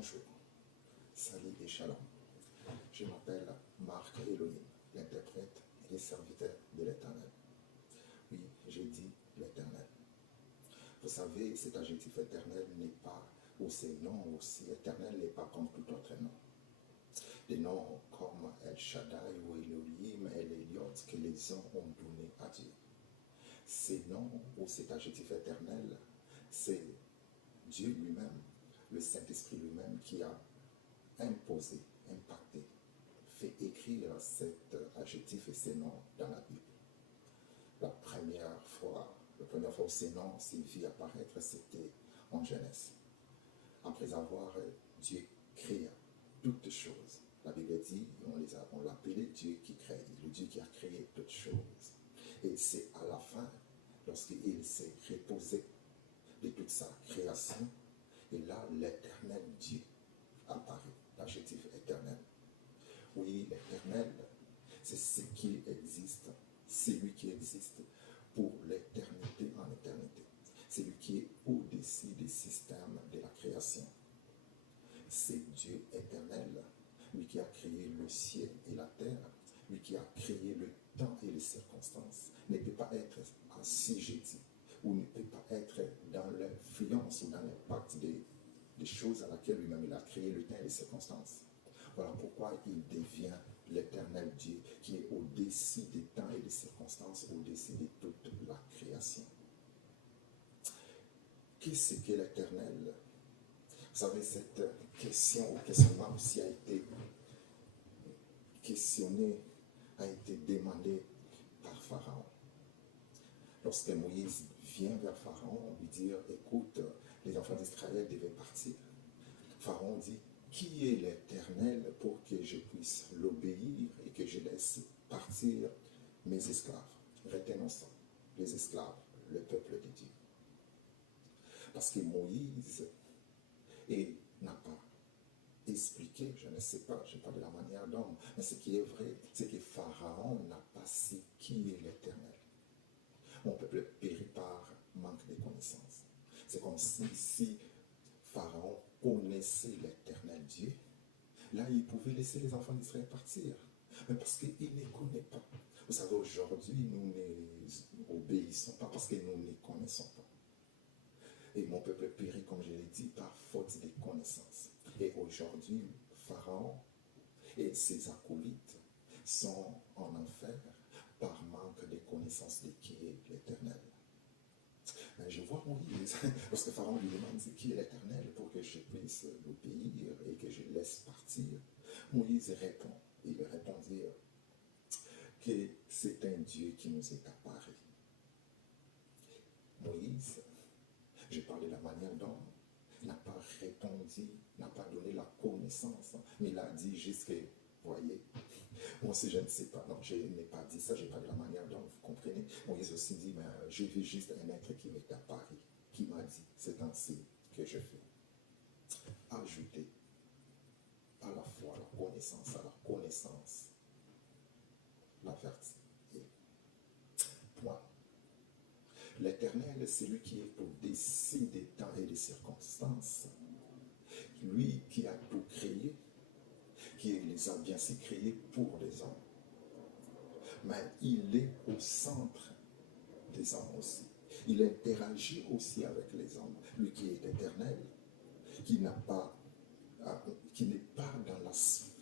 Bonjour, salut et shalom. Je m'appelle Marc Elohim, l'interprète et serviteur de l'Éternel. Oui, j'ai dit l'Éternel. Vous savez, cet adjectif éternel n'est pas, ou ces noms aussi, éternel n'est pas comme tout autre nom. Des noms comme El Shaddai ou Elohim et Eliot que les hommes ont donné à Dieu. Ces noms ou cet adjectif éternel, c'est Dieu lui-même, le Saint-Esprit lui-même qui a imposé, impacté, fait écrire cet adjectif et ces noms dans la Bible. La première fois où ces noms s'est vu apparaître, c'était en Genèse. Après avoir Dieu créé toutes choses. La Bible dit, on l'appelait Dieu qui crée, le Dieu qui a créé toutes choses. Et c'est à la fin, lorsqu'il s'est reposé de toute sa création, et là, l'éternel Dieu apparaît, l'adjectif éternel. Oui, l'éternel, c'est ce qui existe, c'est lui qui existe pour l'éternité en éternité. C'est lui qui est au-dessus des systèmes de la création. C'est Dieu éternel, lui qui a créé le ciel et la terre, lui qui a créé le temps et les circonstances, ne peut pas être assujetti ou ne peut pas être dans l'influence ou dans l'impact des choses à laquelle lui-même il a créé le temps et les circonstances. Voilà pourquoi il devient l'éternel Dieu qui est au-dessus des temps et des circonstances, au-dessus de toute la création. Qu'est-ce que l'éternel? Vous savez, cette question ou questionnement aussi a été questionné, a été demandé par Pharaon. Lorsque Moïse vient vers Pharaon lui dire, écoute, les enfants d'Israël devaient partir. Pharaon dit, qui est l'Éternel pour que je puisse l'obéir et que je laisse partir mes esclaves? Retenons ça, les esclaves, le peuple de Dieu. Parce que Moïse n'a pas expliqué, je ne sais pas, je parle de la manière d'homme, mais ce qui est vrai, c'est que Pharaon n'a pas su qui est l'Éternel. Mon peuple périt par manque de connaissances. C'est comme si Pharaon connaissait l'éternel Dieu, là il pouvait laisser les enfants d'Israël partir. Mais parce qu'il ne connaît pas. Vous savez, aujourd'hui, nous n'obéissons pas parce que nous ne connaissons pas. Et mon peuple périt, comme je l'ai dit, par faute de connaissances. Et aujourd'hui, Pharaon et ses acolytes sont en enfer par manque de connaissances de qui est l'Éternel. Mais je vois Moïse, lorsque Pharaon lui demande qui est l'Éternel pour que je puisse l'obéir et que je laisse partir, Moïse répond, il répond dire que c'est un Dieu qui nous est apparu. Moïse, je parle de la manière dont n'a pas répondu, n'a pas donné la connaissance, mais il a dit juste que, voyez, moi aussi je ne sais pas, non, je n'ai pas dit ça, je parle de la manière dont vous comprenez. Moïse aussi dit, mais j'ai vu juste un être qui m'est apparu, qui m'a dit, c'est ainsi que je fais. Ajouter à la foi la connaissance, à la connaissance, la vertu. Point. L'Éternel, c'est lui qui est au-dessus des temps et des circonstances. Lui qui a tout créé, qui les a bien si créés pour les hommes. Mais il est au centre des hommes aussi. Il interagit aussi avec les hommes. Lui qui est éternel, qui n'est pas dans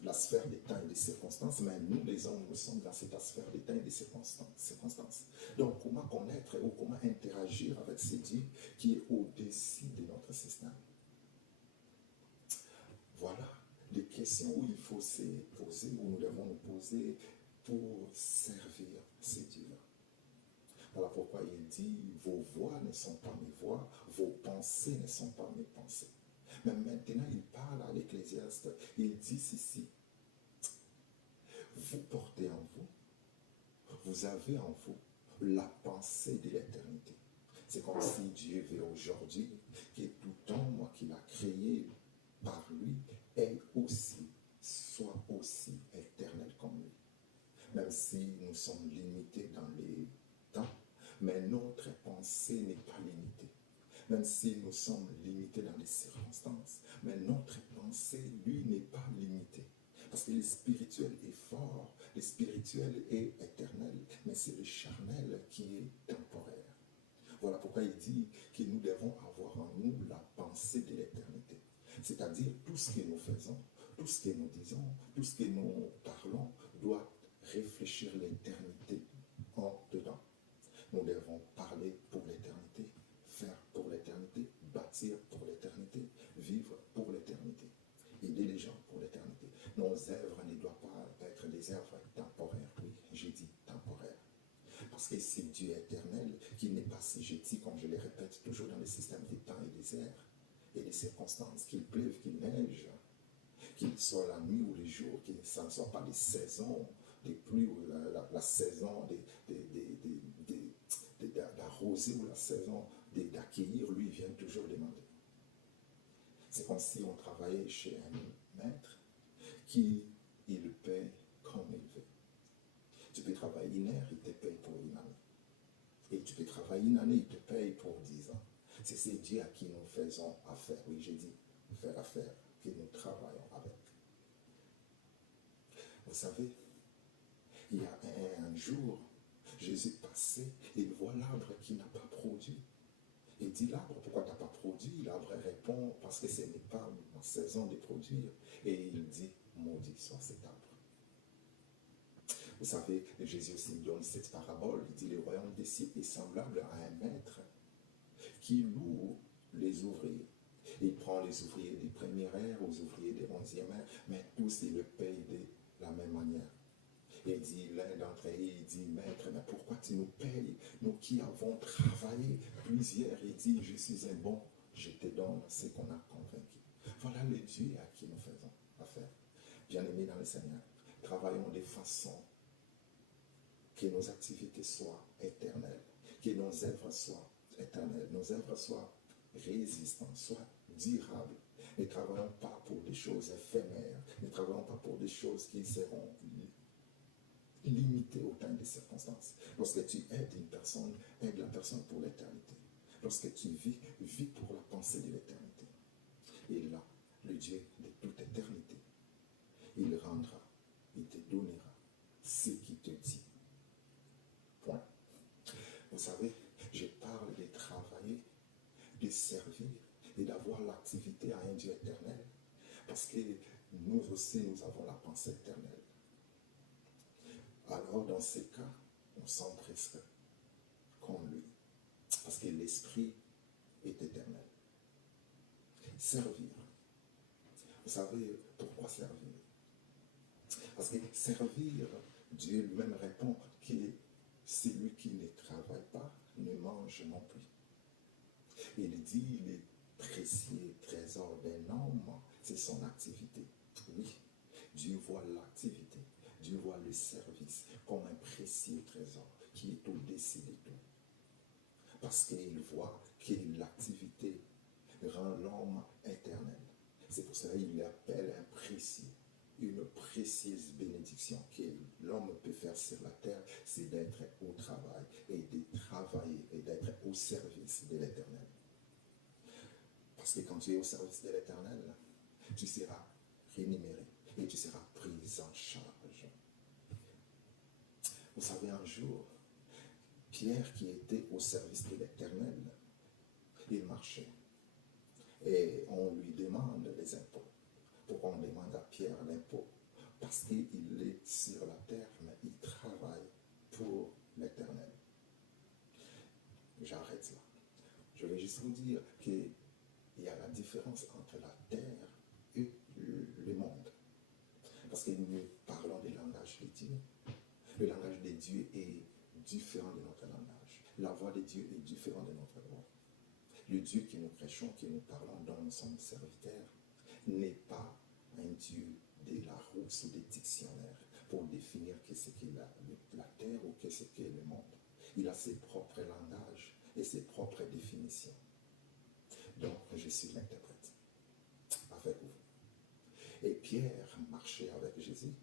la sphère des temps et des circonstances, mais nous les hommes, nous sommes dans cette sphère des temps et des circonstances. Donc comment connaître ou comment interagir avec ce Dieu qui est au-dessus de notre système? Voilà les questions où il faut se poser, où nous devons nous poser pour servir ces dieux-là. Voilà pourquoi il dit, vos voix ne sont pas mes voix, vos pensées ne sont pas mes pensées. Mais maintenant, il parle à l'Ecclésiaste, il dit ceci, vous portez en vous, vous avez en vous la pensée de l'éternité. C'est comme si Dieu veut aujourd'hui que tout homme qu'il a créé par lui soit aussi éternel comme lui. Même si nous sommes limités dans les temps, mais notre pensée n'est pas limitée. même si nous sommes limités dans les circonstances. Mais notre pensée, lui, n'est pas limitée. Parce que le spirituel est fort, le spirituel est éternel, mais c'est le charnel qui est temporaire. Voilà pourquoi il dit que nous devons avoir en nous la pensée de l'éternité. C'est-à-dire tout ce que nous faisons, tout ce que nous disons, tout ce que nous parlons doit réfléchir l'éternité en dedans. Nous devons parler pour l'éternité, faire pour l'éternité, bâtir pour l'éternité, vivre pour l'éternité, aider les gens pour l'éternité. Nos œuvres ne doivent pas être des œuvres temporaires. Oui, j'ai dit temporaires. Parce que c'est Dieu éternel qui n'est pas assujetti, comme je le répète toujours dans le système des temps et des airs et des circonstances, qu'il pleuve, qu'il neige, qu'il soit la nuit ou les jours, que ça ne soit pas les saisons des pluies ou la saison d'arroser ou la saison d'accueillir, lui vient toujours demander. C'est comme si on travaillait chez un maître qui il paie comme il veut. Tu peux travailler une heure, il te paye pour une année. Et tu peux travailler une année, il te paye pour 10 ans. C'est Dieu à qui nous faisons affaire. Oui, j'ai dit faire affaire, que nous travaillons avec. Vous savez, il y a un jour, Jésus passait et il voit l'arbre qui n'a pas produit. Il dit, l'arbre, pourquoi tu n'as pas produit? L'arbre répond, parce que ce n'est pas ma saison de produire. Et il dit, maudit soit cet arbre. Vous savez, Jésus aussi donne cette parabole. Il dit, le royaume des cieux est semblable à un maître qui loue les ouvriers. Il prend les ouvriers des premières heures aux ouvriers des 11e heures, mais tous, il le paye de la même manière. Et il dit, l'un d'entre eux, il dit, maître, mais pourquoi tu nous payes, nous qui avons travaillé plusieurs? Il dit, je suis un bon, je te donne ce qu'on a convaincu. Voilà le Dieu à qui nous faisons affaire. Bien-aimés dans le Seigneur, travaillons de façon que nos activités soient éternelles, que nos œuvres soient éternelles, nos œuvres soient résistantes, soient durables. Ne travaillons pas pour des choses éphémères, ne travaillons pas pour des choses qui seront limitées au temps des circonstances. Lorsque tu aides une personne, aide la personne pour l'éternité. Lorsque tu vis, vis pour la pensée de l'éternité. Et là, le Dieu de toute éternité, il rendra, il te donnera ce qu'il te dit. Point. Vous savez, je parle de travailler, de servir et d'avoir l'activité à un Dieu éternel. Parce que nous aussi, nous avons la pensée éternelle. Alors, dans ces cas, on sent presque comme lui. Parce que l'esprit est éternel. Servir. Vous savez pourquoi servir? Parce que servir, Dieu lui-même répond que celui qui ne travaille pas ne mange non plus. Il dit, les précieux trésors d'un homme, c'est son activité. Oui, Dieu voit l'activité, Dieu voit le service comme un précieux trésor qui est au-dessus de tout. Parce qu'il voit que l'activité rend l'homme éternel. C'est pour cela qu'il l'appelle un précieux. Une précieuse bénédiction que l'homme peut faire sur la terre, c'est d'être au travail et de travailler et d'être au service de l'éternel. Parce que quand tu es au service de l'éternel, tu seras rémunéré et tu seras pris en charge. Vous savez, un jour, Pierre qui était au service de l'éternel, il marchait et on lui demande les impôts. Pourquoi on demande à Pierre l'impôt? Parce qu'il est sur la terre, mais il travaille pour l'éternel. J'arrête là. Je vais juste vous dire qu'il y a la différence entre la terre et le monde. Parce que nous parlons du langage de Dieu. Le langage de Dieu est différent de notre langage. La voix de Dieu est différente de notre voix. Le Dieu que nous prêchons, que nous parlons, dont nous sommes serviteurs, n'est pas un Dieu de la rousse ou des dictionnaires pour définir qu'est-ce qu'est la terre ou qu'est-ce qu'est le monde. Il a ses propres langages et ses propres définitions. Donc, je suis l'interprète avec vous. Et Pierre marchait avec Jésus.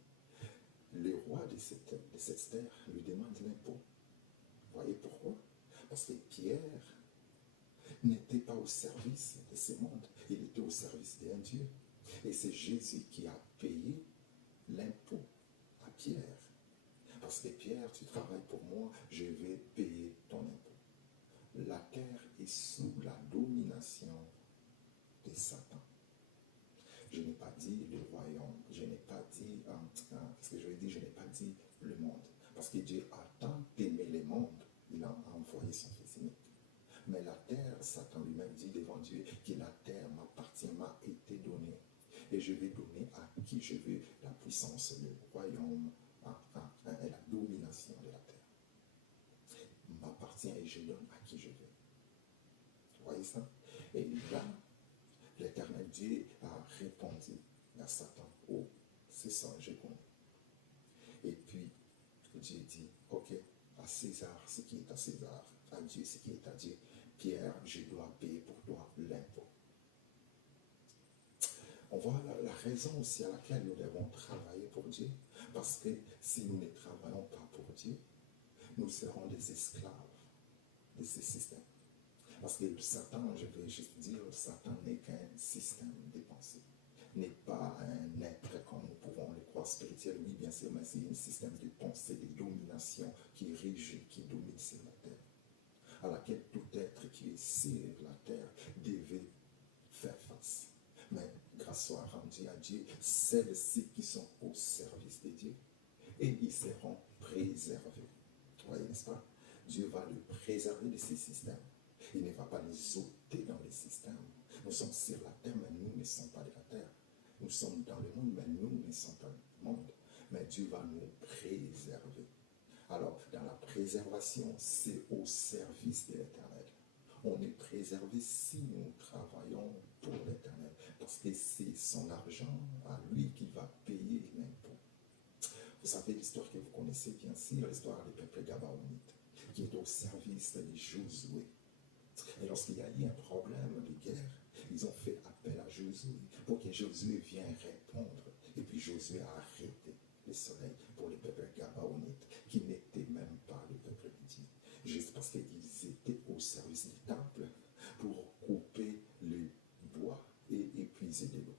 Le roi de cette terre lui demande l'impôt. Vous voyez pourquoi? Parce que Pierre n'était pas au service de ce monde, il était au service d'un Dieu. Et c'est Jésus qui a payé l'impôt à Pierre. Parce que Pierre, tu travailles pour moi, je vais payer ton impôt. La terre est sous la domination de Satan. Je n'ai pas dit le royaume, je n'ai pas dit, ce que je veux dire, je n'ai pas dit le monde. Parce que Dieu a tant aimé le monde, il a envoyé son Fils unique. Mais la terre, Satan lui-même dit devant Dieu que la terre m'appartient, m'a été donnée. Et je vais donner à qui je veux la puissance, le royaume et la domination de la terre. M'appartient et je donne à qui je veux. Vous voyez ça? Et là, l'Éternel Dieu a répondu à Satan. Oh, c'est ça, je connais. Et puis, Dieu dit, ok, à César ce qui est à César, à Dieu ce qui est à Dieu. Pierre, je dois payer pour toi l'impôt. On voit la raison aussi à laquelle nous devons travailler pour Dieu. Parce que si nous ne travaillons pas pour Dieu, nous serons des esclaves de ce système. Parce que Satan, je vais juste dire, Satan n'est qu'un système de pensée. N'est pas un être comme nous pouvons le croire spirituel, oui bien sûr, mais c'est un système de pensée, de domination qui régit, qui domine sur la terre, à laquelle tout être qui est sur la terre devait faire face. Mais grâce soit rendue à Dieu, celles-ci qui sont au service de Dieu, et ils seront préservés. Vous voyez, n'est-ce pas? Dieu va le préserver de ces systèmes. Il ne va pas les ôter dans les systèmes. Nous sommes sur la terre, mais nous ne sommes pas de la terre. Nous sommes dans le monde, mais nous ne sommes pas du monde. Mais Dieu va nous préserver. Alors, dans la préservation, c'est au service de l'Éternel. On est préservé si nous travaillons pour l'Éternel. Parce que c'est son argent à lui qui va payer l'impôt. Vous savez l'histoire que vous connaissez bien sûr, l'histoire du peuple Gabaonite, qui est au service de Josué. Et lorsqu'il y a eu un problème de guerre, ils ont fait appel à Josué pour que Josué vienne répondre. Et puis Josué a arrêté le soleil pour le peuple Gabaonite, qui n'était même pas le peuple de Dieu. Juste parce qu'ils étaient au service du temple pour couper le bois et épuiser de l'eau.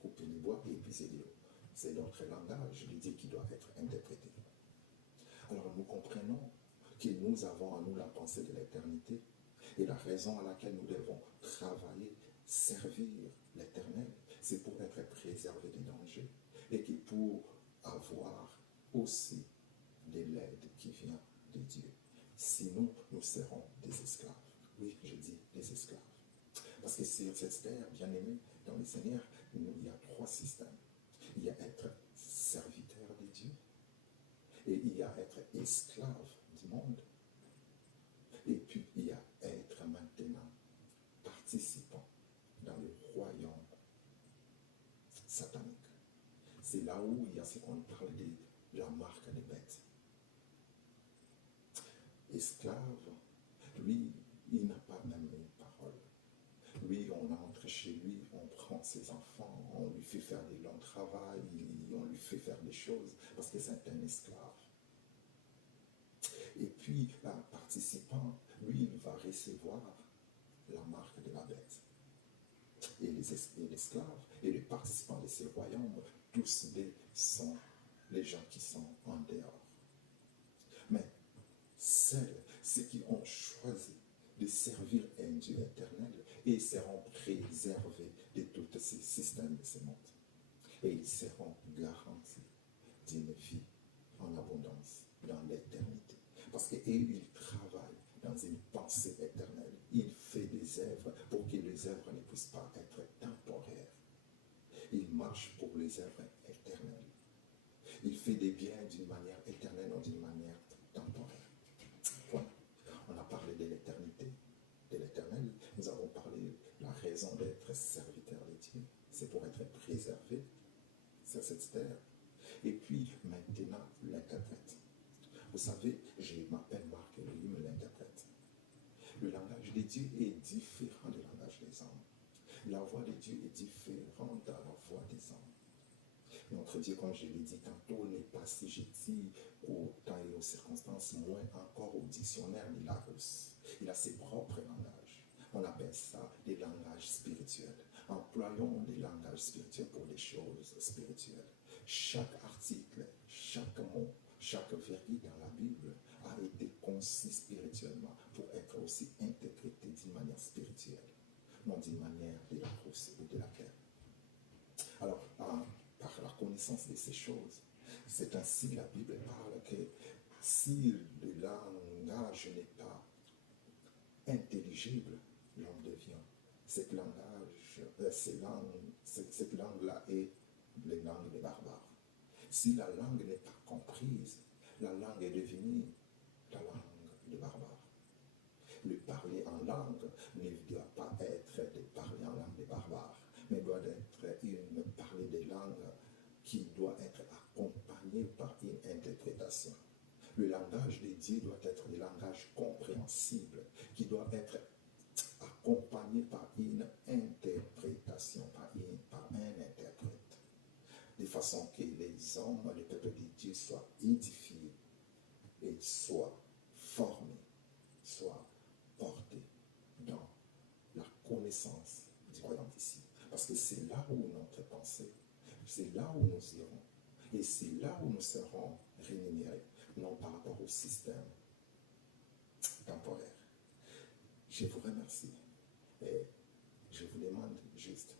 Couper le bois et épuiser de l'eau. C'est notre langage, l'idée qui doit être interprété. Alors nous comprenons que nous avons en nous la pensée de l'éternité. Et la raison à laquelle nous devons travailler, servir l'Éternel, c'est pour être préservé des dangers et que pour avoir aussi de l'aide qui vient de Dieu. Sinon, nous serons des esclaves. Oui, je dis des esclaves. Parce que sur cette terre, bien aimé, dans le Seigneur, il y a trois systèmes. Il y a être serviteur de Dieu et il y a être esclave du monde. Et puis, il y a être maintenant participant dans le royaume satanique. C'est là où il y a ce qu'on parle de la marque des bêtes. Esclave, lui, il n'a pas même une parole. Lui, on entre chez lui, on prend ses enfants, on lui fait faire des longs travaux, on lui fait faire des choses, parce que c'est un esclave. Et puis, un participant, lui, il va recevoir la marque de la bête. Et les esclaves et les participants de ces royaumes, tous sont les gens qui sont en dehors. Mais ceux qui ont choisi de servir un Dieu éternel, et seront préservés de tous ces systèmes de ce monde. Et ils seront garantis d'une vie en abondance dans l'éternité. Parce qu'eux, ils travaillent dans une pensée éternelle. Il fait des œuvres pour que les œuvres ne puissent pas être temporaires. Il marche pour les œuvres éternelles. Il fait des biens d'une manière éternelle, non d'une manière temporaire. Point. On a parlé de l'éternité, de l'éternel. Nous avons parlé de la raison d'être serviteur de Dieu. C'est pour être préservé sur cette terre. Et puis, maintenant, l'interprète. Vous savez, je m'appelle Marc Elohim, l'interprète. Le langage de Dieu est différent du langage des hommes. La voix de Dieu est différente de la voix des hommes. Notre Dieu, comme je l'ai dit tantôt, n'est pas assujetti au temps et aux circonstances, moins encore au dictionnaire ni la russe. Il a ses propres langages. On appelle ça des langages spirituels. Employons des langages spirituels pour les choses spirituelles. Chaque article, chaque mot, chaque virgule dans la Bible a été conçu spirituellement pour être aussi interprété d'une manière spirituelle, non d'une manière de la grosse ou de la terre. Alors, par la connaissance de ces choses, c'est ainsi la Bible parle que si le langage n'est pas intelligible, l'homme devient. Cette langue-là est la langue des barbares. Si la langue n'est pas comprise, la langue est devenue la langue des barbares. Le parler en langue ne doit pas être de parler en langue des barbares, mais doit être parler des langues qui doit être accompagné par une interprétation. Le langage de Dieu doit être des langages compréhensibles, qui doit être accompagné par une interprétation, par un interprète, de façon que les hommes, le peuple de Dieu soient édifiés et soient formés, soient portés dans la connaissance du royaume d'ici. Parce que c'est là où notre pensée, c'est là où nous irons, et c'est là où nous serons rémunérés, non par rapport au système temporaire. Je vous remercie et je vous demande juste